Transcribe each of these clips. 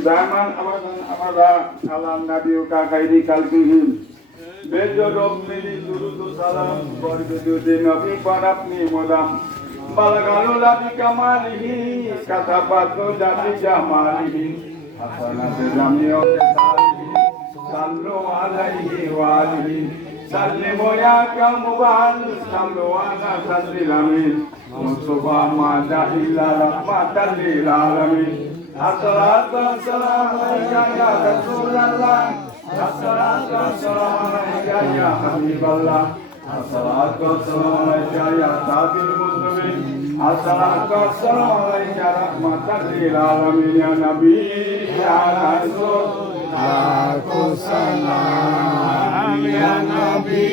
Zaman amada alam nabi ka khairi kalbihim bejodob mili durud salam bardudi nabi parapni modam balagalu ladi kamalihi katabatu ladi jamalihi hasanat jamio kesalihi sallu alaihi wa alihi sallimu ya kamuban sallu ala sallilamin mustafa ma illa rahmatan lil alamin Assalatu wassalamu alayka ya Rasulullah. Assalatu wassalamu alayka ya Habiballah. Assalatu wassalamu alayka ya Sabil Muslimin. Assalatu wassalamu alayka rahmatan lil alamin ya Nabi ya Rasul. Aku salam ya Nabi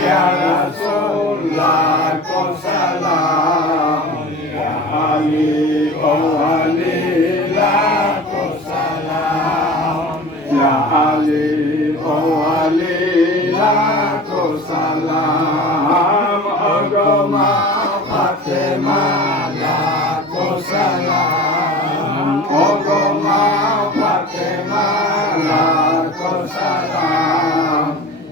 ya Rasul. Aku salam ya Ali Ali. Ya Ali, oh Ali, laku salam. Agama Fatimah, laku salam. Agama Fatimah, laku salam.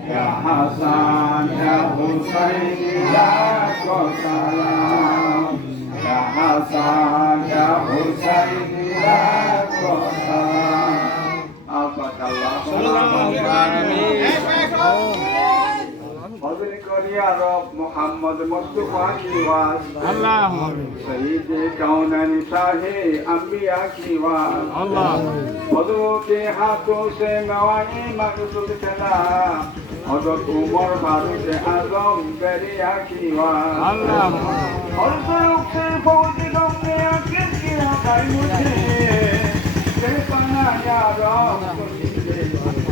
Ya Hasan, ya Husain, laku salam. Ya Hasan, ya Husain, laku salam. हज़रत करिया रब मोहम्मद मुस्तफा की वास अल्लाह सईद कौनैन शाहे अंबिया की वास अल्लाह हज़रत के हाथों से नवाई मकसूद चला हज़रत उमर फारूक आज़म करिया की वास अल्लाह हज़रत से फौज ने आखिर किया भाई मुझे ya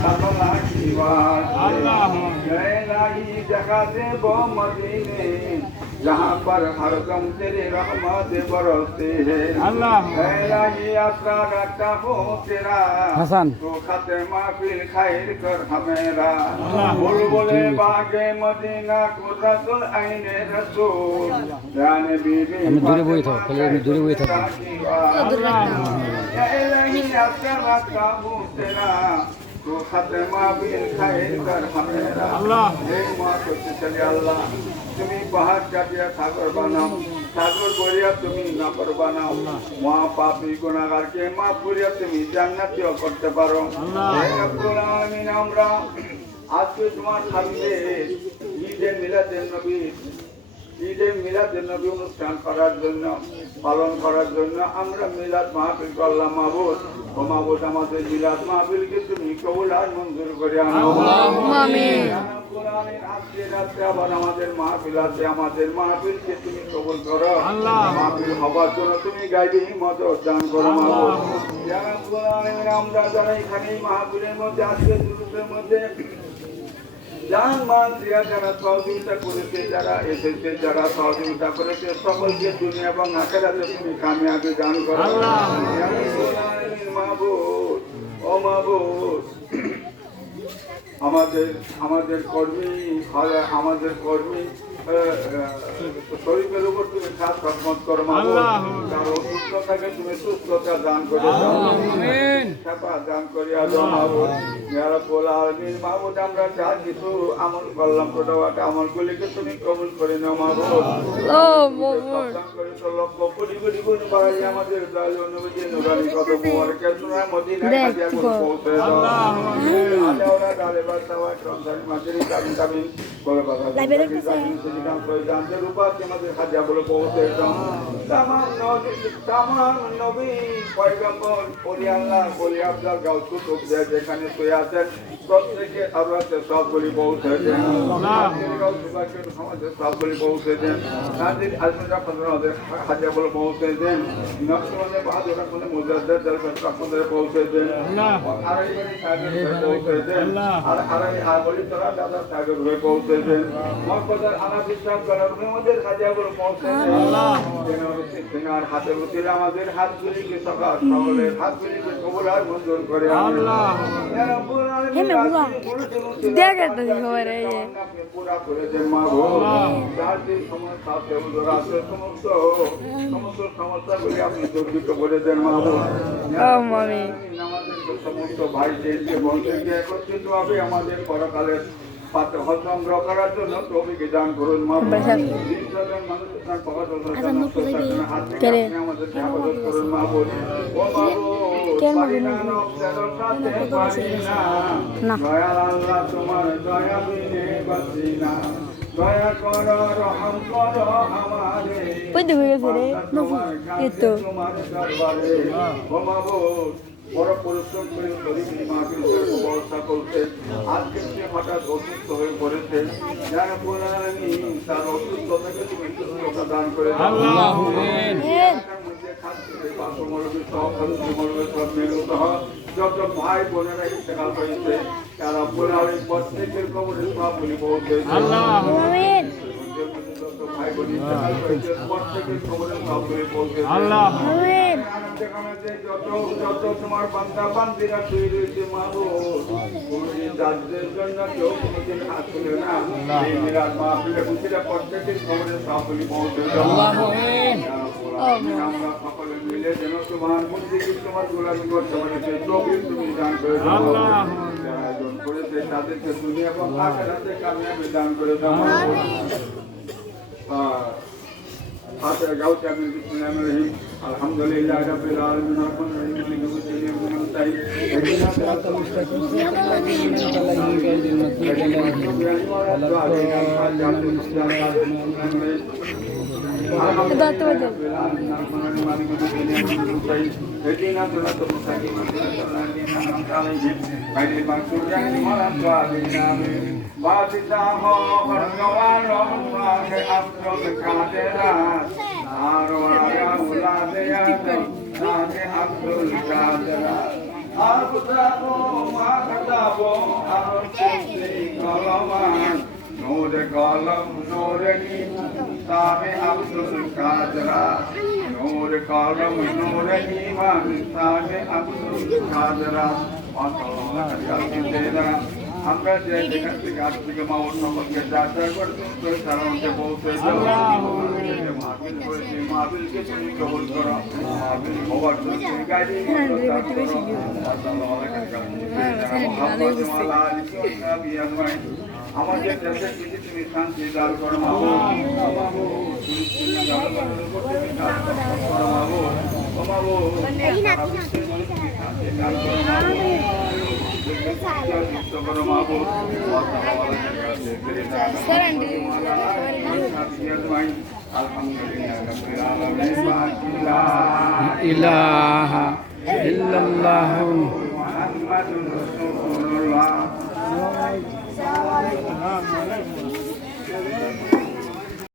Rab Allah ki baat Allah ilahi jagah de wo madine जहाँ पर हरदम तेरी रहमत बरसती है अल्लाह इलाही आसरा रखता हो तेरा हसन तो खाते महफिल खैर कर हमेरा बुलबुले बागे मदीना कुर्रतुल आईने रसूल जाने बीबी हम दूरी हुई था पहले हम दूरी हुई था अल्लाह या इलाही आसरा रखता हो तेरा तो खाते महफिल खैर कर हमेरा अल्लाह एक माँ को चले अल्लाह তুমি পাহাড় কাটিয়া সাগর বানাও সাগর বরিয়া তুমি নাফর বানাও মহা পাপী গুনাহগারকে মাফ করিয়া তুমি জান্নাতীয় করতে পারো হে রব্বুল আলামিন আমরা আজকে তোমার সামনে ঈদে মিলাদুন নবী অনুষ্ঠান করার জন্য পালন করার জন্য আমরা মিলাদ মাহফিল করলাম মাহবুব ও মাহবুব আমাদের মিলাদ মাহফিলকে তুমি কবুল আর মঞ্জুর করে আনো আল্লাহুম্মা আমিন কোরআনের আজকে রাতে আবার আমাদের মাহফিল আছে আমাদের মাহফিলকে তুমি কবুল করো আল্লাহ মাহফিল হবার জন্য তুমি গাইবে মদদ দান করো মাহবুব ইয়া রাব্বুল আলামিন আমরা যারা এখানে মাহফিলের মধ্যে আজকে দুরুদের মধ্যে জান মান দিয়া যারা সহযোগিতা করেছে যারা এসেছে যারা সহযোগিতা করেছে সকলকে দুনিয়া এবং আখিরাতে তুমি কামিয়াবি দান করো আল্লাহ ইয়া রাব্বুল আলামিন মাহবুব ও মাহবুব আমাদের কর্মী শরীরের উপর তুমি খাস রহমত করো তার অসুস্থ থাকে তুমি সুস্থতা দান করে দাও আমিন শাফা দান করিয়া দাও মাহবুব ইয়া রাব্বুল আলামিন মাহবুব আমরা যা কিছু আমল করলাম ছোটখাটো আমলগুলিকে তুমি কবুল করে নাও মাহবুব দান করে তো লক্ষ কোটি কোটি গুণ বাড়াই আমাদের দয়ালু নবীর নূরানি কদম মুবারকের সোনা মদিনায় হাজির করে পৌঁছে দাও আল্লাহ আল্লাহ ডালে বাসাওয়া রমজানের মাসের কাবিন বলে কথা লাইভে দেখতেছে जिनका प्रयोजन के रूप में हमारे खाद्य बोले पहुँचे तमाम नबी पैगंबर अल्लाह बोली अफजल गाउसु तो যেখানে শুয়ে আছেন প্রত্যেককে আল্লাহতে সবগুলি পৌঁছে দেন গাউসু বাকে আমাদের সবগুলি পৌঁছে দেন তাদের আলমিরা ফজরের খাদ্য বলে পৌঁছে দেন নকশবন্দি বাহাদুর রাখনে মুজাদ্দিদ দরবার রাখনে পৌঁছে দেন আর এইবারে সাহেব পৌঁছে দেন আর আরাই আগলি তোরা দাদা সাহেব পৌঁছে দেন মকবদার আনা বিশ্বাস করার আমাদের হাজারগুলো পৌঁছে আল্লাহ তেনার হাতের উচিত আমাদের হাতগুলিকে সকলের হাতগুলিকে কবুল আর মঞ্জুর করে আল্লাহ ইয়া রাব্বুল আলামিন দেখে তো খবরে পুরা করে দেন মাগো যার যে সমস্যা সেগুলো আছে সমস্ত সমস্যাগুলি আপনি দূর করে দেন মাগো আমিন সমস্ত ভাই যে বন্ধুকে একত্রিত হবে আমাদের পরকালের পাত্র সংগ্রহ করার জন্য তৌফিক দান করুন। তোমার দয়া বিনে বাঁচি না, দয়া করো রহম করো আমারে, তোমার দরবারে ও মাবুদ বড় পরিশ্রম করে শরীর মাহফিল ব্যবস্থা করতে আজকে সে হঠাৎ অসুস্থ হয়ে পড়েছে, যার তার অসুস্থতাকে তুমি সুস্থতা দান করে যত ভাই বোনেরা ইন্তেকাল করেছে তারা বোনারের প্রত্যেকের কবরে সবগুলি পৌঁছে ভাই বোন ইন্তেকাল করেছে প্রত্যেকের কবরে সবগুলি পৌঁছে যত তোমার বান্দা বান্দিরা শুয়ে রয়েছে মাবুদ, কোনদিন যাদের জন্য কেউ কোনদিন হাত তুলে না, এই মিলাদ মাহফিলে বুঝিরা প্রত্যেকের কবরে সবগুলি পৌঁছে আমরা সকলে মিলে যেন তোমার মুন্দিকে তোমার গোলামি করতে পারে সেই তৌফিক তুমি দান করে দাও। যারা আয়োজন করেছে তাদেরকে দুনিয়া এবং আখিরাতে কামিয়াবি দান করে দাও। ফাতিহা গাওতে আমি বিসমিল্লাহির আলহামদুলিল্লাহ রাব্বিল আলামিন আররহমানির রহিম মালিকি ইয়াউমিদ্দিন ইyyaka নa'বুদু ওয়া ইyyaka নূরে কলম নূরে নিম সাহে আব্দুল কাদরা, নূরে কলম নূরে নিমান সাহে আব্দুল কাদরা। আমরা যে যেখান থেকে আজ থেকে মা ওর সকলকে যাত্রা করতে তারা আমাকে বলতে মাহফিল করেছি, মাহফিলকে তুমি কবুল করো, মাহফিল হওয়ার জন্য তুমি গাইডি আমাদের দেশের দিকে তুমি শান্তি দান করো ইলাহা ইল্লাল্লাহু মুহাম্মাদুর রাসূলুল্লাহ।